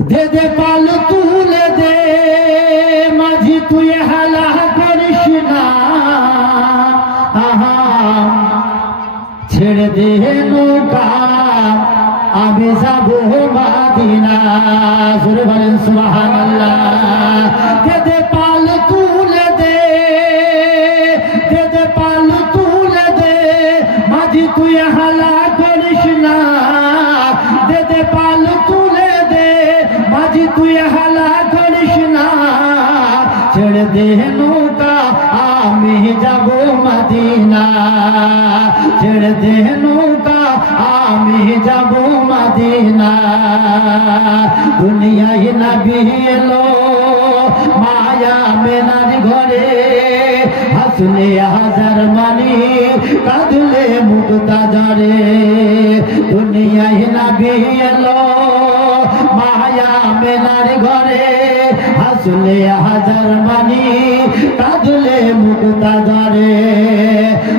দে দে পাল তুলে দে মাঝি তুই হালা করিস না ছেড়ে দে নৌকা আমি যাবো মাদিনা জোরে বলেন সুবহানাল্লাহ দে দে পাল তুলে দে দে দে পাল তুলে দে মাঝি তুই হালা করিস না দে দে পাল তুলে দে মাঝি তুই হালা করিস না ছেড়ে দে নৌকা আমি যাবো মাদিনা ছেড়ে দে নৌকা আমি যাবো মাদিনা দুনিয়ায় নবী এলো মায়া মেনার ঘরে হাসলে হাজার মানি কাঁদলে মুক্তা জরে দুনিয়ায় নবী এলো মায়া মেনার ঘরে হাসলে হাজার মানি কাঁদলে মুক্তা জরে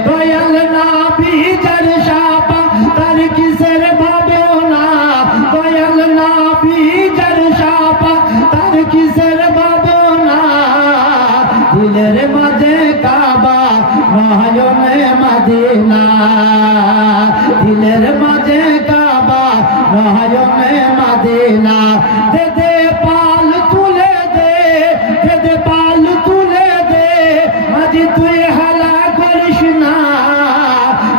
দয়াল নবী যার শাপা তার কিসের ভাবনা দয়াল নবী যার শাপা তার কিসের ভাবনা দিলের মাঝে কাবা নয়নে মদিনা দিলের মাঝে কাবা নয়নে মদিনা দে দে পাল তুলে দে দে দে পাল তুলে দে মাঝি তুই হালা করিস না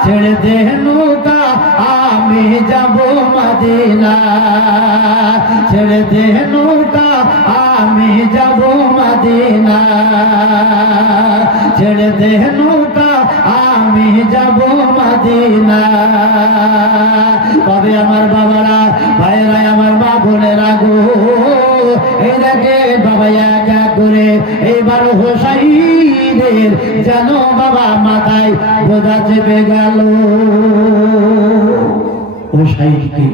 ছেড়ে দে নৌকা আমি যাবো মাদিনা ছেড়ে দে নৌকা আমি যাবো মাদিনা ছেড়ে দে নৌকা আমি যাবো মাদিনা তবে আমার বাবারা ভাইরা আমার মা বোনেরা গো এই দেখে বাবা এক এক করে এইবার হোসাইনের যেন বাবা মাথায় বোঝা চেপে গেল হোসাইনকে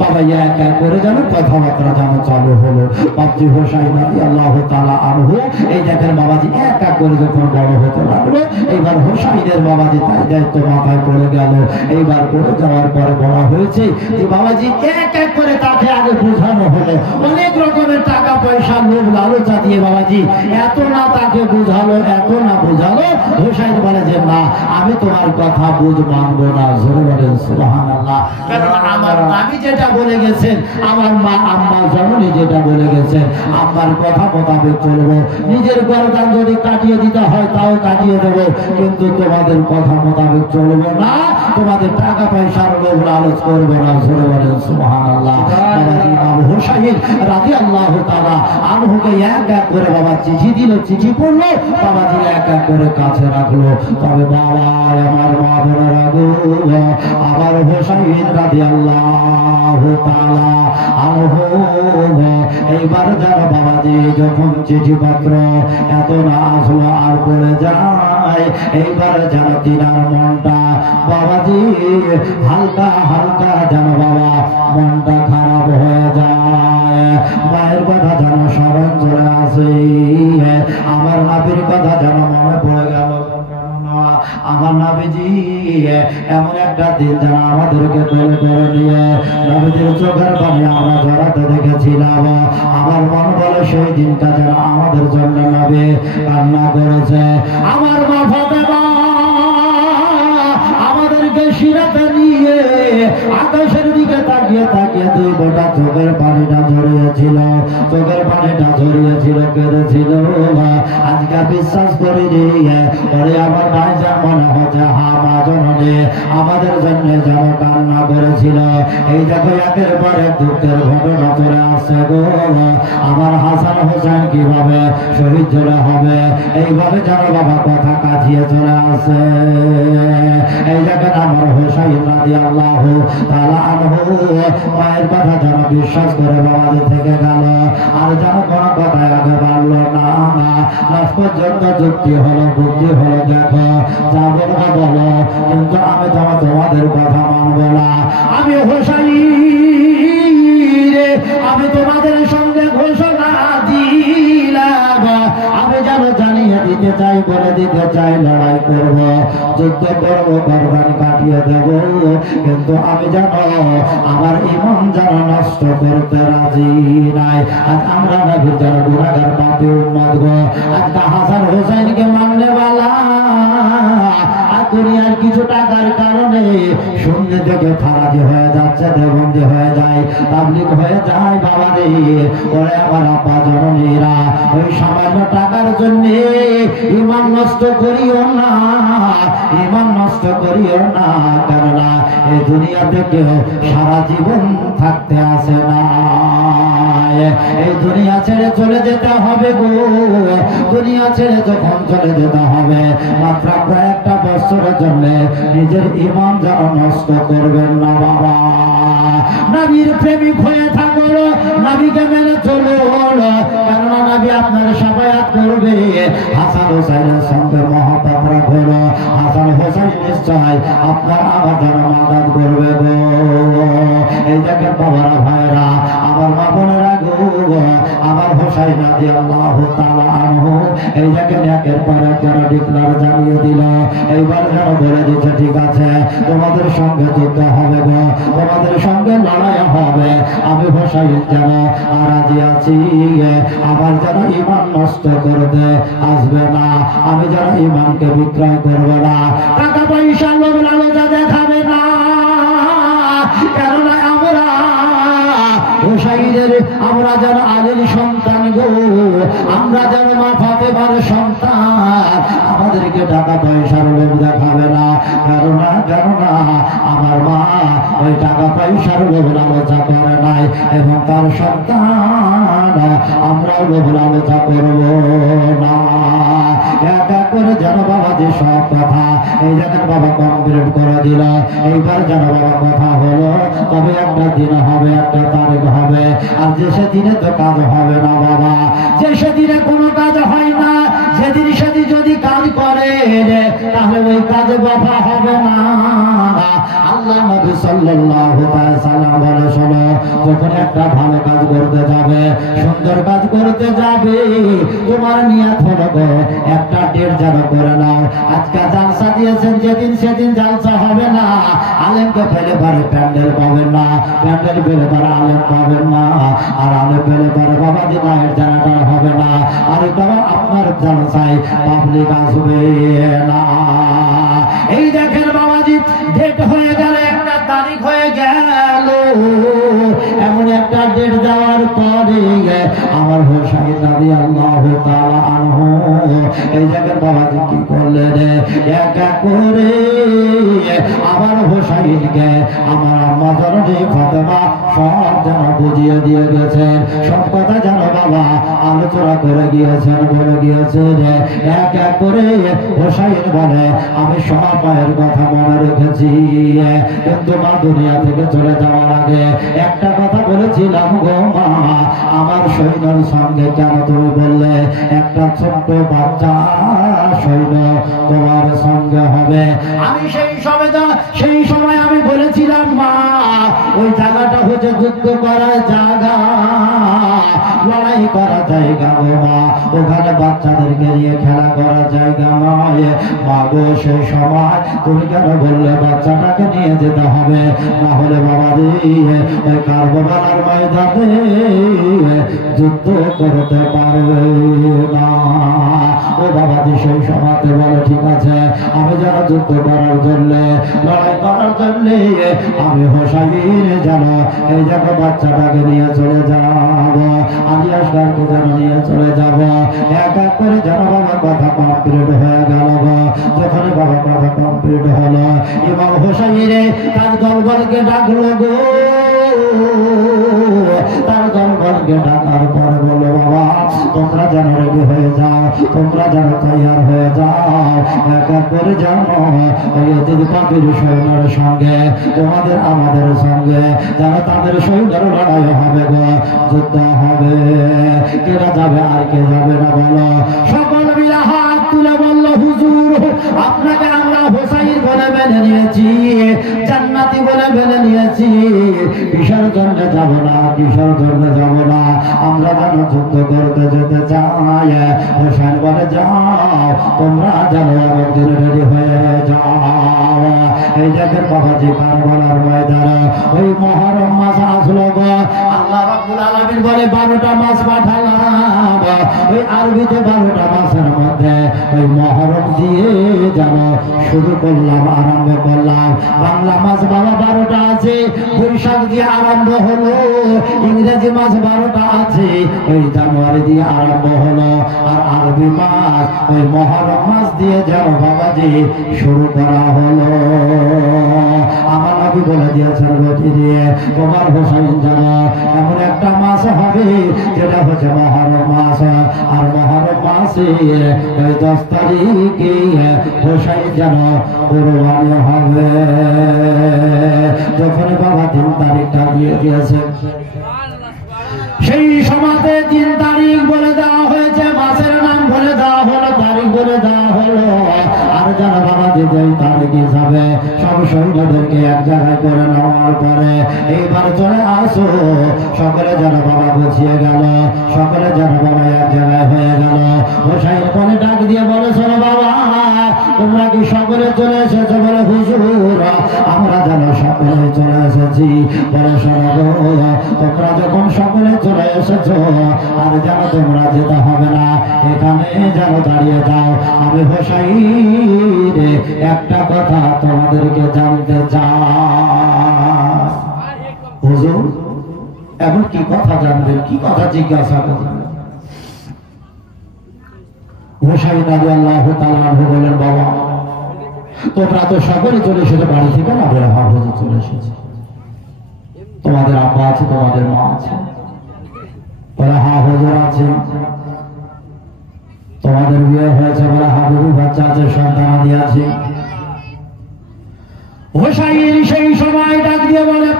বাবা এক এক করে যেন কথাবার্তা যেন চালু হলো বাবজি হোসাইন রাদিয়াল্লাহু তাআলা আনহু এই দেখেন বাবাজি এক এক করে যখন বড় হতে লাগলো এইবার হোসাইনের বাবাজি তাই দায়িত্ব মাথায় পড়ে গেল এইবার পড়ে যাওয়ার পরে বলা হয়েছে যে বাবাজি এক এক করে তাকে আগে বোঝানো হলো অনেক রকমের টাকা পয়সা লোভ লালসা দিয়ে বাবাজি এত না তাকে বোঝালো এত না বোঝালো হোসাইন বলে যে না আমি তোমার কথা বুঝ মানবো না জোরে বলেন সুবহানাল্লাহ কারণ আমার আমি যেটা বলে গেছেন আমার মা আম্মা জননী যেটা বলে গেছেন আম্মার কথা মোতাবেক চলবো নিজের গর্দান যদি কাটিয়ে দিতে হয় তাও কাটিয়ে দেবো কিন্তু তোমাদের কথা মোতাবেক চলবো না তোমাদের টাকা পয়সার লোভ লালচ করবো না জোরে বলেন সুবহানাল্লাহ ইমাম হোসাইন রাদিয়াল্লাহু তাআলা আনহুকে এক এক করে বাবা চিঠি দিল চিঠি পড়লো বাবাজি এক এক করে কাছে রাখলো তবে বাবা আমার মা বোনেরা গো আমার হোসাইন রাদিয়াল্লাহু তাআলা আনহু এইবার যারা বাবাজি যখন চিঠিপত্র এত না আসলো আর পড়ে যায় এইবার যেন তিনার মনটা বাবাজি হালকা হালকা যেন বাবা মনটা খারাপ হয়ে যায় মায়ের কথা যেন স্মরণ চলে আসে আমার নাবির কথা যেন মনে পড়ে গেল আমার নবীজি এমন একটা দিন যেন আমাদেরকে তৈরি করে দিয়ে নবীজির চোখের পানি আমরা জড়াতে দেখেছিলাম আমার মন বলে সেই দিনটা যেন আমাদের জন্য নবী কান্না করেছে আমার মা ফাতেমা আমাদেরকে শিরাতে নিয়ে আকাশের দিকে তাকিয়ে তাকিয়ে দুই গোটা চোখের পানিটা ঝরিয়েছিল কেঁদেছিল আজকে বিশ্বাস করি ওরে আমার ভাই যা মনে হচ্ছে হা মা জননী আমাদের জন্য যেন কান্না করেছিল এই দেখো একের পর এক দুঃখের ঘটনা চলে আসছে গো আমার হাসান হোসেন কিভাবে শহীদ চলে হবে এইভাবে যেন বাবা কথা কাটিয়ে চলে আসে এই দেখেন আমার হোসাইন রাদিয়াল্লাহু তাআলা আনহু মায়ের কথা যেন বিশ্বাস করে বাবাজি থেকে গেল আর যেন কোনো কথা আগে বাড়লো না লাস্ট পর্যন্ত যুক্তি হলো বুদ্ধি হলো দেখো যা বলবো বলো কিন্তু আমি তোমাদের কথা মানবো না আমি হোসাইন আমি তোমাদের সঙ্গে ঘোষণা দিলাম আমি যেন জানিয়ে দিতে চাই বলে দিতে চাই লড়াই করবো যুদ্ধ করবো, গর্দান কাটিয়ে দেব, কিন্তু আমি জানো আমার ইমান যারা নষ্ট করতে রাজি নাই। আজ আমরা নবীর যারা গুনাহগার পাপী উম্মত গো, আজকে হাসান হোসেনকে মাননে वाला আর দুনিয়ার কিছু টাকার কারণে শূন্য থেকে ফারাজি হয়ে যাচ্ছে, দেবন্দি হয়ে যায়, তাবলিগ হয়ে যায়। বাবা রে, ওরে আমার আপা জননীরা, ওই সামান্য টাকার জন্য ইমান নষ্ট করিও না, ইমান নষ্ট করিও না, কেননা এই দুনিয়াতে কেউ সারা জীবন থাকতে আসে না। এই দুনিয়া ছেড়ে চলে যেতে হবে গো, দুনিয়া ছেড়ে যখন চলে যেতে হবে মাত্র কয়েকটা বছরের জন্য নিজের ইমান যেন নষ্ট করবেন না বাবা। নবীর প্রেমিক হয়ে থাকো, নবীকে মেনে চলো, কেননা নবী আপনার শাফায়াত করবে। হাসান হোসেনের সঙ্গে মহব্বত রাখো, হাসান হোসেন নিশ্চয় আপনার আমার যেন মাদাত করবে গো। এই দেখেন বাবারা ভাইরা, আমার মা বোনেরা গো, আমার হোসাইন রাদিয়াল্লাহু তাআলা আনহু এই দেখেন একের পর এক যেন ডিক্লার জানিয়ে দিল। এইবার যেন বলে দিচ্ছে ঠিক আছে তোমাদের সঙ্গে যুদ্ধ হবে গো, তোমাদের সঙ্গে লড়াই হবে, আমি হোসাইন যেন রাজি আছি, আবার যেন ইমান নষ্ট করতে আসবে না, আমি যেন ইমানকে বিক্রয় করবে না, টাকা পয়সা লোভ লালসা দেখাবে না, কেননা আমরা হোসাইনের, আমরা যেন আলীর সন্তান গো, আমরা যেন মা ফাতেমার সন্তান, আমাদেরকে টাকা পয়সার লোভ দেখাবে না, কেননা আমার মা ওই টাকা পয়সার লোভ লালসা করে নাই, এবং তার সন্তান আমরাও লোভ লালসা করব না। এক এক করে যেন বাবা যে সব কথা এই দেখেন বাবা কমপ্লিট করে দিল। এইবার যেন বাবা কথা হলো, তবে একটা দিন হবে, একটা তারিখ হবে, আর যে সেদিনে তো কাজ হবে না বাবা, যে সেদিনে কোনো কাজ হয় না, যেদিন সেদিন যদি কাজ করে তাহলে ওই কাজে কথা হবে না। আল্লাহ নবী সাল্লাল্লাহু আলাইহি সাল্লাম বলে শোনো, যখন একটা ভালো কাজ করতে যাবে, সুন্দর কাজ করতে যাবে, তোমার নিয়ত হলো গো একটা ডেট যেন করে নাও। আজকে জালসা দিয়েছেন, যেদিন সেদিন জালসা হবে না, আলেমকে ফেলে পারে প্যান্ডেল পাবেন না, প্যান্ডেল ফেলে পারে আলেম পাবেন না, আর আলেম ফেলে পারে বাবা দি মায়ের জানাটা হবে না, আর তবে আপনার জালসায় পাবলিক আসবে না। এই দেখেন বাবাজি, ডেট হয়ে গেল, একটা তারিখ হয়ে গেল, এমন একটা ডেট যাওয়ার পরে আমার হোসাইন রাদিয়াল্লাহু তাআলা আনহু এই জায়গায় বাবাজি কি করলেন, এক এক করে আমার হোসাইনকে আমার আম্মা জননী ফাতেমা সব যেন বুঝিয়ে দিয়ে গেছেন, সব কথা যেন বাবা আলোচনা করে গিয়েছেন, বলে গিয়েছেন। এক এক করে হোসাইন বলে আমি সব মায়ের কথা মনে রেখেছি, কিন্তু মা দুনিয়া থেকে চলে যাওয়ার আগে একটা কথা বলেছিলাম গো মা, আমার সৈন্যর সঙ্গে কেন তুমি বললে একটা ছোট্ট বাচ্চা সৈন্য তোমার সঙ্গে হবে। আমি সেই সময় আমি বলেছিলাম মা, ওই জায়গাটা হচ্ছে যুদ্ধ করার জায়গা, লড়াই করা জায়গা গো মা, ওখানে বাচ্চাদেরকে নিয়ে খেলা করা জায়গা নয় মা গো। সেই সময় তুমি কেন বললে বাচ্চাটাকে নিয়ে যেতে হবে, না হলে বাবা রে ওই কারবালার ময়দানে যুদ্ধ করতে পারবে না। ও বাবা দি সেই সময়তে বলে ঠিক আছে, আমি যেন যুদ্ধ করার জন্য, লড়াই করার জন্য আমি হোসাইন যেন এই দেখো বাচ্চাটাকে নিয়ে চলে যাব, আমি আসগারকে যেন নিয়ে চলে যাব। এক এক করে যেন বাবা কথা কমপ্লিট হয়ে গেল। যখন বাবা কথা কমপ্লিট হলো, ইমাম হোসাইনে তার দলবলকে ডাকলো গো, তার দলবলকে ডাকার পরে বললো বাবা তোমরা যেন রেডি হয়ে যাও, তোমরা যেন তৈয়ার হয়ে যাও, এক এক করে যেন ওই পাখির সৈন্যের সঙ্গে তোমাদের আমাদের সঙ্গে যেন তাদের সৈন্যের লড়াই হবে গো, যুদ্ধ হবে। কেনা যাবে আর কে যাবে না বলো? সকল মিলে হাত তুলে বললো হুজুর আপনাকে আমরা হোসাইন বলে মেনে নিয়েছি, জান্নাতি বলে মেনে নিয়েছি। কিসের জন্য যাব না, কিসের জন্য যাব না? আমরা যেন যুদ্ধ করতে যেতে চাই। হোসেন বলে যাও, তোমরা যেন একদিন রেডি হয়ে যাও। এই দেখেন বাবাজি কারবালার ময়দানে ওই মহরম মাস আসলো গো। আল্লাহ রাব্বুল আলামিন বলে 12টা মাস পাঠালাম। ওই আরবিতে 12টা মাসের মধ্যে ওই মহরম দিয়ে যেন শুরু করলাম, আরম্ভ করলাম। বাংলা মাস বাবা 12টা আছে, বৈশাখ দিয়ে আরম্ভ হলো। ইংরেজি মাস 12টা আছে, ওই জানুয়ারি দিয়ে আরম্ভ হলো। আর আরবি মাস ওই মহরম মাস দিয়ে যেন বাবাজি শুরু করা হলো। আমার নবী বলে দিয়েছেন গতি দিয়ে তোমার হোসেন যেন এমন একটা মাস হবে যেটা হচ্ছে মহরম মাস। আর মহরম মাসে ওই 10 তারিখে হোসেন যেন কুরবানি হবে। যখন বাবা 3 তারিখটা দিয়ে দিয়েছে, সেই সময়তে 3 তারিখ বলে দেওয়া হয়েছে, মাসের নাম বলে দেওয়া হলো, তারিখ বলে দেওয়া হলো। আর যারা বাবা দিতে তারিখ হিসাবে সব সৈন্যদেরকে এক জায়গায় করে নেওয়ার পরে এইবার চলে আসো। সকলে যারা বাবা গুছিয়ে গেল, সকলে যারা বাবা এক জায়গায় হয়ে গেল। হোসাইন বলে ডাক দিয়ে বলে শোনো বাবা, তোমরা কি সকলে চলে এসেছো? বলে হুজুর আমরা যেন সকলে চলে এসেছি। বলে শোনো তোমরা যখন সকলে চলে এসেছো আর যেন তোমরা যেতে হবে না, এখানে যেন দাঁড়িয়ে যাও। আমি হোসাইন একটা কথা তোমাদেরকে জানতে চাই। হুজুর এখন কি কথা জানবেন, কি কথা জিজ্ঞাসা করবেন? হোসাইন রাদিয়াল্লাহু তাআলা আনহু বলেন বাবা তোমরা তো সকলে চলে এসেছো বাড়ি থেকে না? বলে হ্যাঁ হুজুর চলে এসেছি। তোমাদের আব্বা আছে, তোমাদের মা আছে? বলে হ্যাঁ হুজুর আছে। তোমাদের বিয়ে হয়েছে? বলে হ্যাঁ বিবি বাচ্চা আছে, সন্তানাদি আছে। হোসাইন সেই সময় ডাক দিয়ে বলে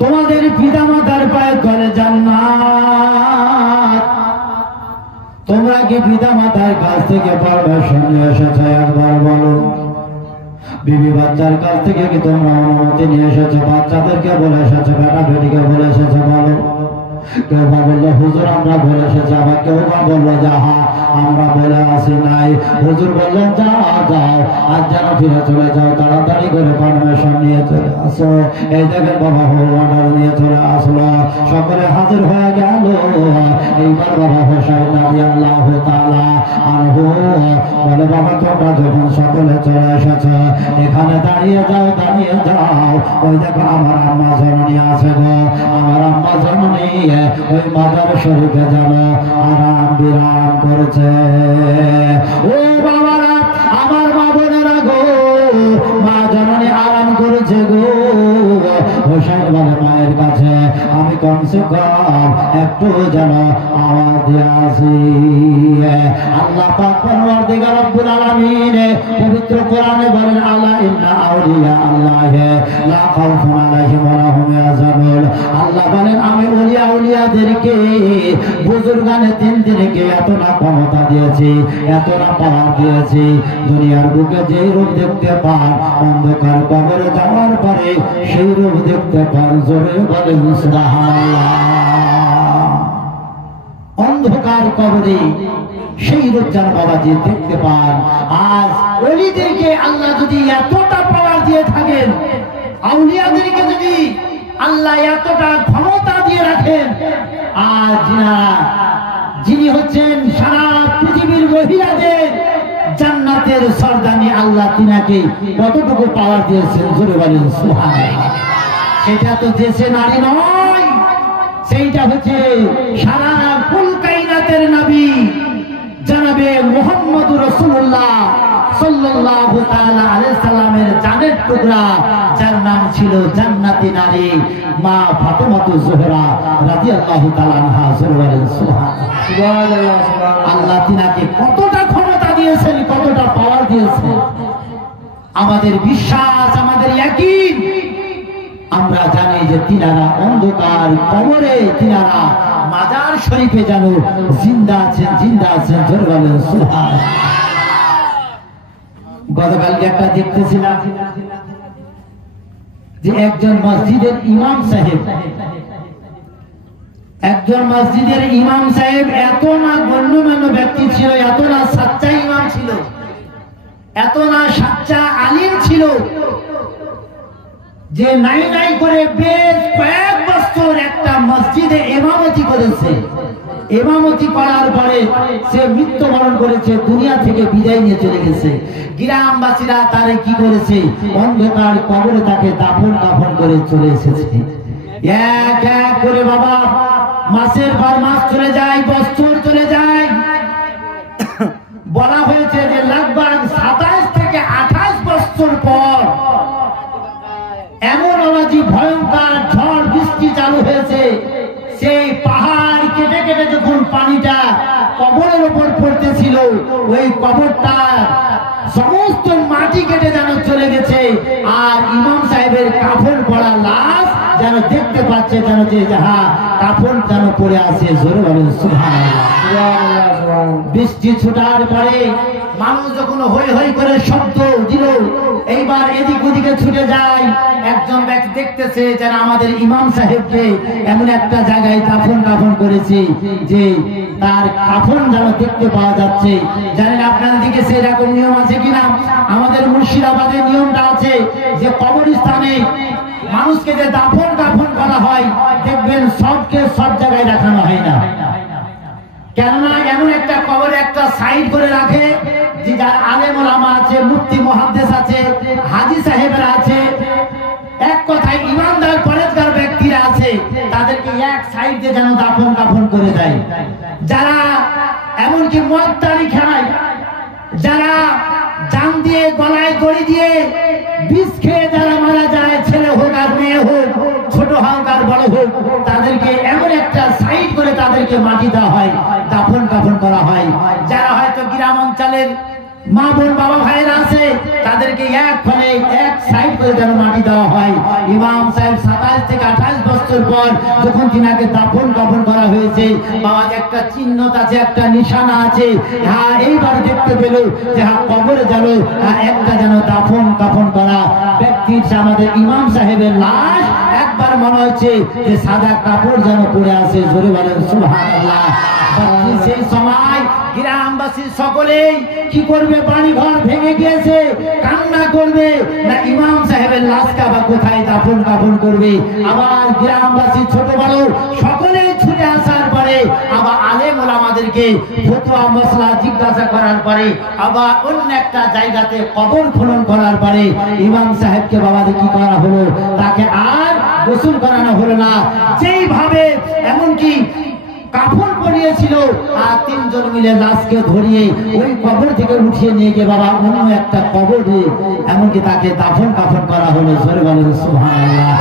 তোমাদের পিতা মাতার পায়ে তলে জান্নাত। তোমরা কি পিতা মাতার কাছ থেকে পারমিশন নিয়ে এসেছো? একবার বলো। বিবি বাচ্চার কাছ থেকে কি তোমরা অনুমতি নিয়ে এসেছো? বাচ্চাদেরকে বলে এসেছো, বেটা বেটিকে বলে এসেছো? বলো। কেউ বা বললো হুজুর আমরা বলে এসেছি। আবার কেউ বা বললো যে হ্যাঁ আমরা বলে আসি নাই। হুজুর বললেন যাও যাও, আজ যেন ফিরে চলে যাও, তাড়াতাড়ি করে পারমিশন নিয়ে চলে আসো। এই দেখেন বাবা অর্ডার নিয়ে চলে আসলো, সকলে হাজির হয়ে গেল। এইবার বাবা হোসাইন রাদিয়াল্লাহু তাআলা আনহু বলে বাবা তোমরা যখন সকলে চলে এসেছো এখানে দাঁড়িয়ে যাও, দাঁড়িয়ে যাও। ওই দেখো আমার আম্মা জননী আছে গো, আমার আম্মা জননী ওই মাজার শরীফে যেন আরাম বিরাম করেছে। ও বাবারা, আমার মা বোনেরা গো, মা জননী আরাম করেছে গো। হোসেন বলে মায়ের কাছে আমি কমসে কম একটু যেন আওয়াজ দিয়ে আসি। আল্লাহ পাক পরওয়ারদিগার রব্বুল আলামিন পবিত্র কোরআনে বলেন আলা ইন্না আউলিয়া আল্লাহ লা খাউফুন আলাইহিম ওয়া লা হুম ইয়াহজানুন। আল্লাহ বলেন আমি ওলিয়া আউলিয়াদেরকে বুজুর্গানে তিনদিনকে এতটা ক্ষমতা দিয়েছি, এতটা পাওয়ার দিয়েছি, দুনিয়ার বুকে যেই রূপ দেখতে পান অন্ধকার কবরে যাওয়ার পরে সেই রূপ দেখতে পান। জোরে বলেন সুবহানাল্লাহ। অন্ধকার কবরে সেই রূপ যেন বাবাজি দেখতে পান। আজ ওলিদেরকে আল্লাহ যদি এতটা পাওয়ার দিয়ে থাকেন, আউলিয়াদেরকে যদি আল্লাহ এতটা ক্ষমতা দিয়ে রাখেন, আজ না যিনি হচ্ছেন সারা পৃথিবীর মহিলাদের জান্নাতের সরদানি আল্লাহ তিনাকে কতটুকু পাওয়ার দিয়েছেন জোরে বলেন সুবহানাল্লাহ। সেটা তো দেশে নারী নয়, সেইটা হচ্ছে সারা কুল কায়নাতের নবী জনাবে মুহাম্মদুর রাসূলুল্লাহ সাল্লাল্লাহু তাআলা আলাইহি সাল্লামের জানের টুকরা, যার নাম ছিল জান্নাতি নারী মা ফাতেমাতুজ জোহরা রাদিয়াল্লাহু তাআলা আনহা। সুবহানাল্লাহ। আল্লাহ তিনাকে কতটা ক্ষমতা দিয়েছেন, কতটা পাওয়ার দিয়েছেন। আমাদের বিশ্বাস, আমাদের ইয়াকিন, আমরা জানি যে তিনারা অন্ধকার কবরে, তিনারা মাজার শরীফে যেন জিন্দা আছেন, জিন্দা আছেন। জোরে বলেন সুবহানাল্লাহ। গতকালকে একটা দেখতেছিলাম যে একজন মসজিদের ইমাম সাহেব এত না গণ্যমান্য ব্যক্তি ছিল, এত না সাচ্চা ইমাম ছিল, এত না সাচ্চা আলিম ছিল যে নাই নাই করে বেশ কয়েক বছর একটা মসজিদে ইমামতি করেছে। ইমামতি করার পরে সে মৃত্যুবরণ করেছে, দুনিয়া থেকে বিদায় নিয়ে চলে গেছে। গ্রামবাসীরা তারে কি করেছে, অন্ধকার কবরে তাকে দাফন কাফন করে চলে এসেছে। এক এক করে বাবা মাসের পর মাস চলে যায়, বছর চলে যায়। বলা হয়েছে যে লগভগ 27 থেকে 28 বছর পর এমন অনাজি ভয়ঙ্কর ঝড় বৃষ্টি চালু হয়েছে, সেই পাহাড় কেটে কেটে যখন পানিটা কবরের উপর পড়তেছিল, ওই কবরটা সমস্ত মাটি কেটে যেন চলে গেছে। আর ইমাম সাহেবের কাফন পড়া লাশ যেন দেখতে পাচ্ছে, যেন যে যাহা কাফন যেন পড়ে আছে। জোরে বলেন সুবহানাল্লাহ। বৃষ্টি ছুটার পরে মানুষ যখন হই হই করে শব্দ দিল, এইবার এদিক ওদিকে ছুটে যায়। একজন ব্যক্তি দেখতেছে যেন আমাদের ইমাম সাহেবকে এমন একটা জায়গায় কাফন কাফন করেছে যে তার কাফন যেন দেখতে পাওয়া যাচ্ছে। জানেন আপনার দিকে সেরকম নিয়ম আছে কিনা? আমাদের মুর্শিদাবাদের নিয়মটা আছে যে কবরস্থানে মানুষকে যে দাফন কাফন করা হয়, দেখবেন সবকে সব জায়গায় রাখানো হয় না। কেননা এমন একটা কবরে একটা সাইড করে রাখে যে যার আলেম ওলামা আছে, মুফতি মুহাদ্দিস আছে, হাজী সাহেবরা আছে, এক কথায় ইমানদার পরেজগার ব্যক্তিরা আছে, তাদেরকে এক সাইড দিয়ে যেন দাফন কাফন করে দেয়। যারা এমনকি মদ তাড়ি খায়, যারা জান দিয়ে গলায় দড়ি দিয়ে বিষ খেয়ে যারা মারা যায়, ছেলে হোক আর মেয়ে হোক, ছোট হোক আর বড় হোক, তাদেরকে এমন একটা সাইড করে তাদেরকে মাটি দেওয়া হয়, দাফন কাফন করা হয়। যারা হয়তো গ্রাম অঞ্চলের মা বোন বাবা ভাইরা আছে, তাদেরকে এক ফলে এক সাইড করে যেন মাটি দেওয়া হয়। ইমাম সাহেব 27 থেকে 28 বছর পর যখন তিনাকে দাফন কাফন করা হয়েছে, বাবা একটা চিহ্ন আছে, একটা নিশানা আছে। হ্যাঁ, এইবার দেখতে পেল যে হ্যাঁ কবরে যেন একটা যেন দাফন কাফন করা ব্যক্তির আমাদের ইমাম সাহেবের লাশ একবার মনে হচ্ছে যে সাদা কাপড় যেন পড়ে আছে। জোরে বলেন সুবহানাল্লাহ। সেই সময় গ্রামবাসী সকলেই কি করবে? বাড়ি ঘর ভেঙে গিয়েছে, কান্না করবে না ইমাম সাহেবের লাশটা বা কোথায় দাফন কাফন করবে। আবার গ্রামবাসী ছোট বড় সকলেই ছুটে আসার পরে আবার আলেম ওলামাদেরকে ফতোয়া মসলা জিজ্ঞাসা করার পরে আবার অন্য একটা জায়গাতে কবর খনন করার পরে ইমাম সাহেবকে বাবাদের কি করা হলো? তাকে আর গোসল করানো হলো না। যেইভাবে এমনকি কাফন পরিয়েছিল, আর 3 জন মিলে লাশকে ধরিয়ে ওই কবর থেকে উঠিয়ে নিয়ে গিয়ে বাবা অন্য একটা কবরে এমনকি তাকে দাফন কাফন করা হলো। জোরে বলেন সুবহানাল্লাহ।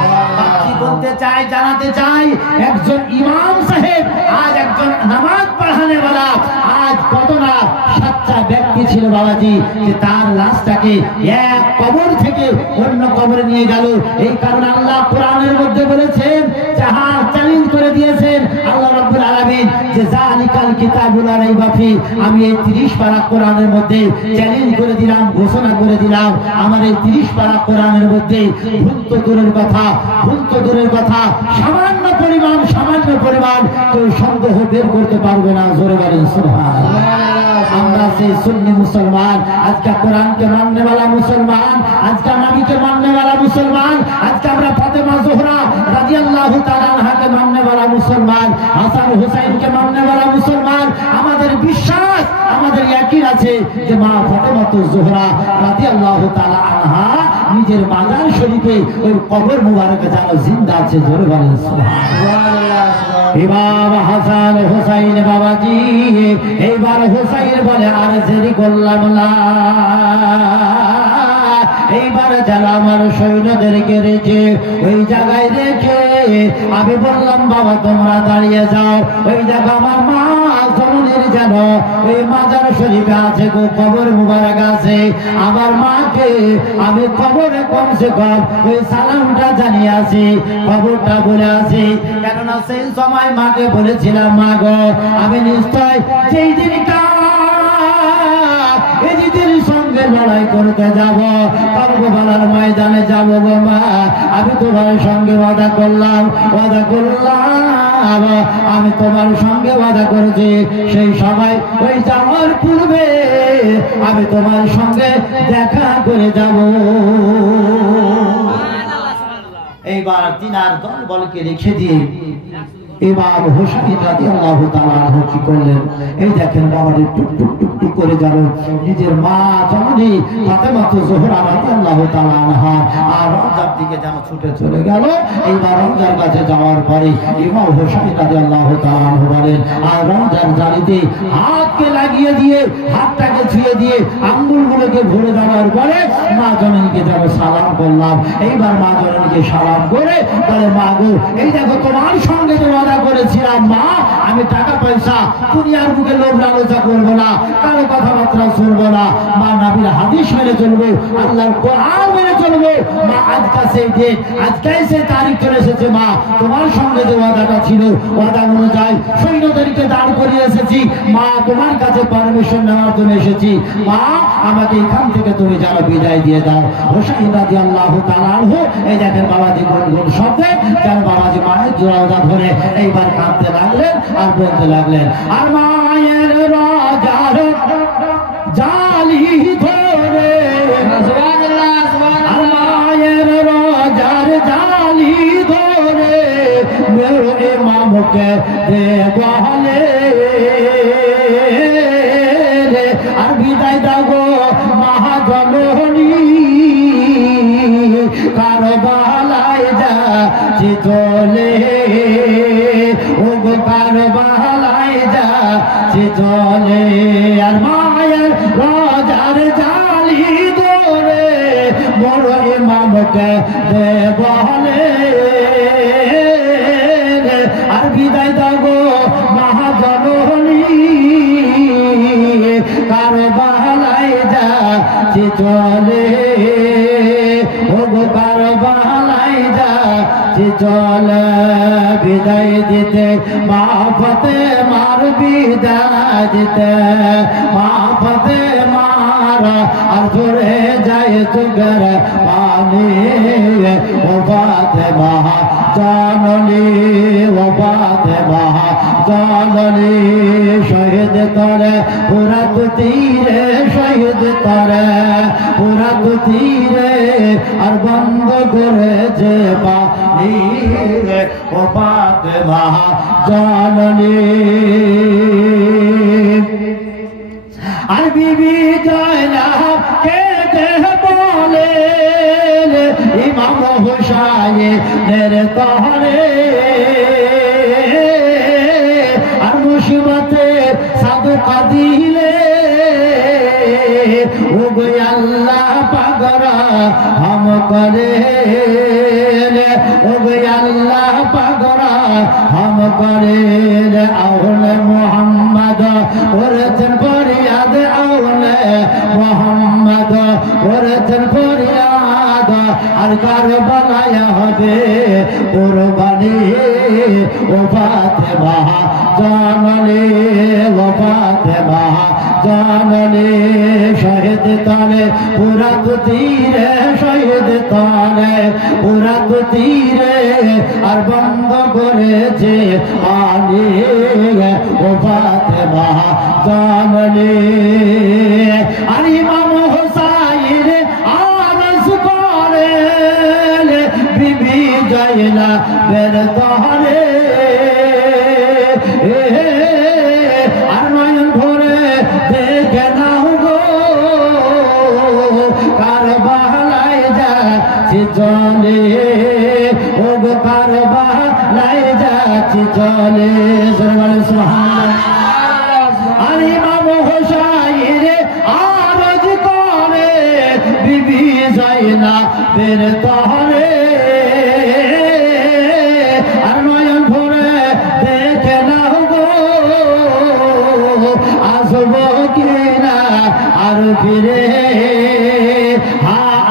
কি বলতে চাই, জানাতে চাই, একজন ইমাম সাহেব আজ একজন নামাজ পড়ানে वाला আজ কত না সাচ্চা ব্যক্তি ছিল বাবাজি, যে তার লাশটাকে এক কবর থেকে অন্য কবরে নিয়ে গেল। এই কারণে আল্লাহ কোরআনের মধ্যে বলেছেন, যাহা চ্যালেঞ্জ করে দিয়েছেন আল্লাহ রাব্বুল আলামিন, যে যালিকাল কিতাবুল লা রাইবা ফি, আমি এই 30 পারা কোরআনের মধ্যে চ্যালেঞ্জ করে দিলাম, ঘোষণা করে দিলাম, আমার এই 30 পারা কোরআনের মধ্যে ভুল তো দূরের কথা সামান্য পরিমাণ কেউ সন্দেহ বের করতে পারবে না। জোরে বলেন সুবহানাল্লাহ। আমরা সেই সুন্নি মুসলমান, আজকে কোরআনকে মাননে वाला মুসলমান, আজকে নবীকে মাননে वाला মুসলমান, আজকে আমরা ফাতেমা জোহরা রাদিয়াল্লাহু তাআলা আনহাকে মাননে वाला মুসলমান, হাসান হুসাইনকে মাননে वाला মুসলমান। আমাদের বিশ্বাস, আমাদের ইয়াকিন আছে যে মা ফাতেমা জোহরা রাদিয়াল্লাহু তাআলা আনহা নিজের মাজার শরীফে ওই কবর মুবারকে যেন জিন্দা আছে। জোরে বলেন সুবহানাল্লাহ। ইমাম হাসান হুসাইন বাবাজি, এইবার হুসাইন বলে আর দেরি করলাম না, এইবার যারা আমার সৈন্যদেরকে রেখে ওই জায়গায় রেখে আমি বললাম বাবা তোমরা দাঁড়িয়ে যাও, ওই জায়গা আমার মা জননীর যেন ওই মাজার শরীফে আছে গো, কবর মুবারক আছে। আমার মাকে আমি কবরে কমসে কম ওই সালামটা জানিয়ে আসি, খবরটা বলে আসি। কেননা সেই সময় মাকে বলেছিলাম, মা গো আমি নিশ্চয় যেই দিন এই দিদির সঙ্গে সঙ্গে লড়াই করতে যাব, কারবালার ময়দানে যাব গো মা। আমি তোমার সঙ্গে ওয়াদা করলাম, আমি তোমার সঙ্গে ওয়াদা করেছি, সেই সময় ওই যাওয়ার পূর্বে আমি তোমার সঙ্গে দেখা করে যাব। এইবার তিনার দলবলকে রেখে দিয়ে ইমাম হোসেন রাদিয়াল্লাহু তাআলা আনহু কি করলেন, এই দেখেন বাবাটি টুক টুক টুক টুক করে গেল নিজের মা জননী ফাতেমা জোহরা রাদিয়াল্লাহু তাআলা আনহা আর রওজার দিকে যেন ছুটে চলে গেল। এইবার রওজার কাছে যাওয়ার পরে ইমাম হোসেন রাদিয়াল্লাহু তাআলা আনহু বলেন, আর রওজার জালিতে হাতকে লাগিয়ে দিয়ে, হাতটাকে ছুঁয়ে দিয়ে আঙ্গুলগুলোকে ভরে দেওয়ার পরে মা জননীকে যেন সালাম করলাম। এইবার মা জননীকে সালাম করে বলে, মা গো, এই দেখো তোমার সঙ্গে করেছিলাম মা, আমি টাকা পয়সা দুনিয়ার বুকে লোভ লালসা করবো না, কারো কথাবার্তা শুনবো না, মা নবীর হাদিস মেনে চলবো, আল্লাহর কোরআন মেনে চলবো মা। আজকে সেই দিন, আজকে সেই তারিখ চলে এসেছে মা, তোমার সঙ্গে যে ওয়াদাটা ছিল ওয়াদা অনুযায়ী সৈন্যদেরকে দাঁড় করিয়ে এসেছি মা, তোমার কাছে পারমিশন নেওয়ার জন্য এসেছি মা, আমাকে এখান থেকে তুমি যেন বিদায় দিয়ে দাও। হোসেন রাদিয়াল্লাহু তাআলা আনহু এই দেখেন বাবাজি গুনগুন শব্দে যেন বাবাজি মায়ের জোড়া ধরে এইবার কাঁদতে লাগলেন আর বলতে লাগলেন, আর মায়ের রাজার জালি ধরে, আর মায়ের রাজার জালি ধরে মেরো ইমামকে দে বলে, আর বিদায় দাও মহাজননী, কারবালায় যাচ্ছি চলে, ও গো কারবালায় যাচ্ছি চলে, আর মায়ের রাজার জালি ধরে বড় ইমামকে দে বলে, আর বিদায় দাও মহাজননী, কারবালায় যাচ্ছি চলে, ও গো কারবালায় যাচ্ছি চলে, বিদায় দিতে মা ফাতেমার বিদায় দিতে, মা ফাতেমার আর ধরে যায় চোখের পানি, ও ফাতেমা জননী, ও ফাতেমা জননী, শহীদ করে ফুরাত তীরে, শহীদ করে ফুরাত তীরে, আর বন্ধ করেছে পানি, ও ফাতেমা জননী। আর বিবি জয়নাব কে বলে ইমাম হোসেনের তরে, আর মুসিবতে সাদকা দিলে, ও গো আল্লাহ পাগরা হাম করে, ও গো আল্লাহ পাগরা হাম করে, আউলে মুহাম্মদ করেছেন ফরিয়াদ, আউলে মুহাম্মদ করেছেন ফরিয়াদ, আর কারবালায় হবে কুরবানি, ও ফাতেমা জননী, ও ফাতেমা জননী, শহীদ তলে ফুরাত তীরে, শহীদ তলে ফুরাত তীরে, আর বন্ধ করেছে পানি, ও ফাতেমা জননী। আর ইমাম হোসাইন আরজ করে বিবি জয়নাবের তরে, আর নয়ন ভরে দেখে নাও গো, কারবালায় যাচ্ছি চলে, ও গো কারবালায় যাচ্ছি চলে, সুবহানাল্লাহ। আর ইমাম হোসাইন আরজ করে বিবি জয়নাবের তরে, আর নয়ন ভরে দেখে নাও গো, আসবো কিনা আর ফিরে,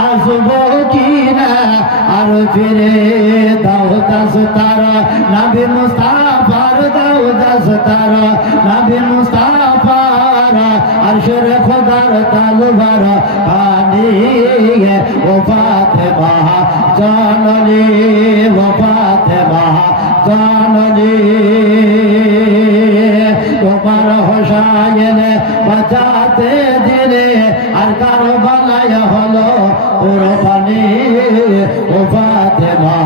আসবো কিনা আর ফিরে, দাও তাস তারা নবী মুস্তাফার দাও দস্তর নবী মুস্তাফার আরশের খোদার তালবার পানি ও ফাতেমা জাননী ও ফাতেমা জাননী তোমার হোসাইন বাঁচাতে দিলে আর কারবালায় হলো কুরবানি ও ফাতেমা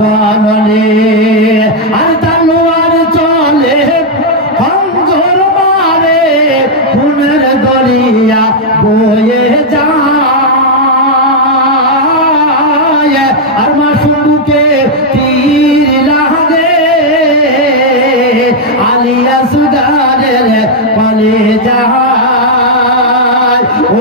জাননী আর তলোয়ার চলে খঞ্জর মারে খুনের দরিয়া বয়ে যায় আর মাসুমকে তীর লাগে আলিয়া সুগারের পালে যায় ও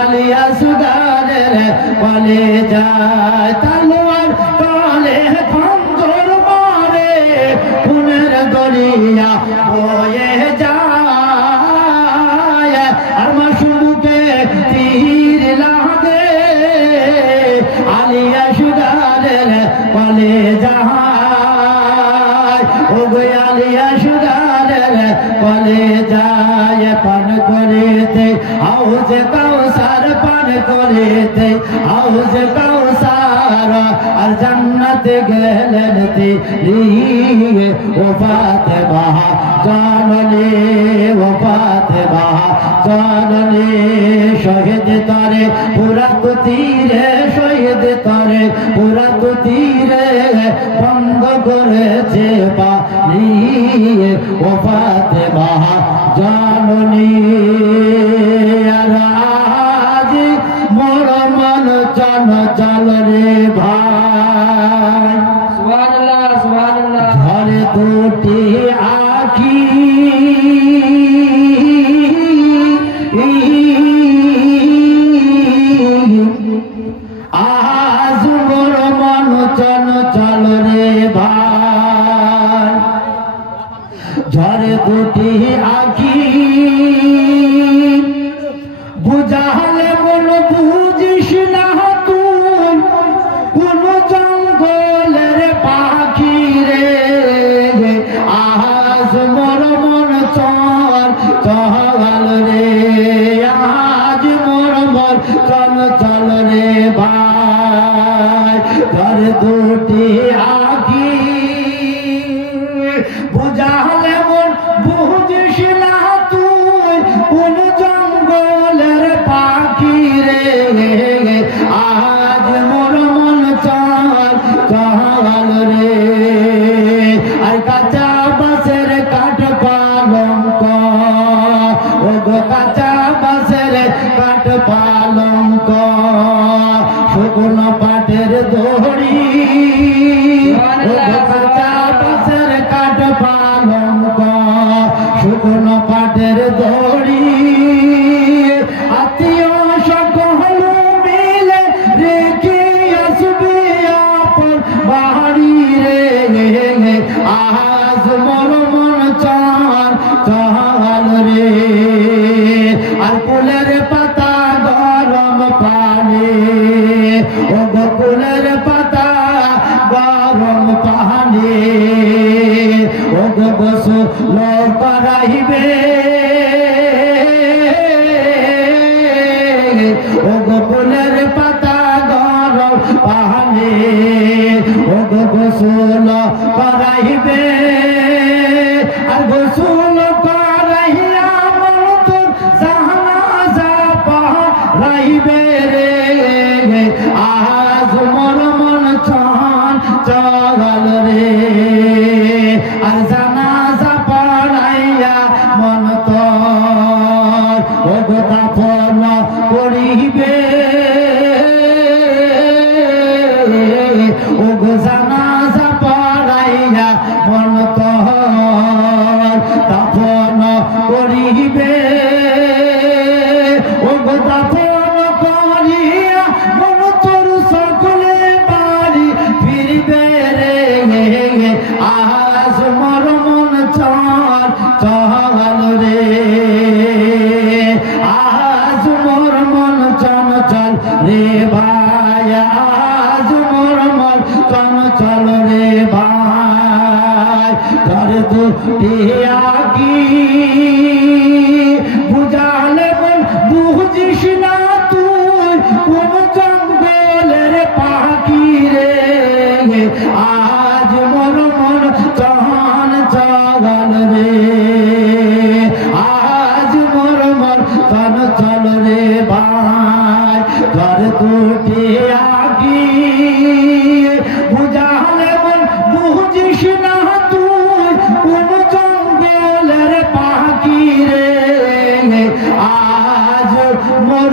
আলিয়া সুগারের পালে যায় তলোয়ার চলে খঞ্জর মারে খুনের দরিয়া বয়ে যায় আর মাসুমকে তীর লাগে আলিয়া সুগারের পালে যায় ও আলিয়া সুগারের পালে যায় পান করিতে হাউজে কাউসার পান করিতে হাউজে কাউসার আর জান্নাতে গেলেন তিনি ও ফাতেমা জাননী ও ফাতেমা জাননী শহীদ তরে পুরা তীরে শহীদ তরে পুরা তীরে বন্ধ করেছে পানি ও ফাতেমা জাননী আর আজ মোর মন জন চল রে ভাই সুবহানাল্লাহ সুবহানাল্লাহ ঘরে দুটি আঁখি আজ মোর মন জন চল রে ভাই ঝরে দুটি আঁখি বুঝালে মন বুঝিস না তুই কোন জঙ্গলের পাখি রে আজ মোর মন চল চল রে আজ মোর মন চল চল রে ভাই ঘর দুটি আঁখি বুঝালে মন বুঝিস না তুই কোন জঙ্গলের পাখি রে আজ মোর মন চল চল রে আর কাঁচা বাঁশের কাঠ পালঙ্ক ও গো কাঁচা বাঁশের কাঠ পালঙ্ক শুকনো পাটের দড়ি ও গো কাঁচা বাঁশের কাঠ পালঙ্ক শুকনো পাটের দড়ি আত্মীয় সকল মিলে রেখে আসবে আপন বাড়ি রে আজ মোর মন চল চল রে আর ফুলের পাতা গরম পানি ও ফুলের পাতা গরম পানি ও বসু লোক করাইবে ও ফুলের পাতা গরম পানি ও গোসল করাইবে আর গোসল করাইয়া মন তোর জানাজা পড়াইবে রে আজ মোর মন চল চল রে আর জানাজা পড়াইয়া মন তোর ও দাফন করিবে ও জানাজা পড়াইয়া মন তোর দাফন করিবে ও দাফন করিয়া মন তোর সকলে বাড়ি ফিরবে রে আজ মোর মন চল চল রে আজ মোর মন চল চল রে ভাই আজ মোর মন চল চল রে ভাই ঘর দুটি আগি বুঝালে বল বুঝিস না তুই কোন জঙ্গলের পাখি রে আজ মর মর চান চাগাল রে আজ মর মর চান চল রে ভাই ঘর দুটি আগি বুঝালে বল বুঝিস না তুই কোন জঙ্গলের পাখি রে আজ মর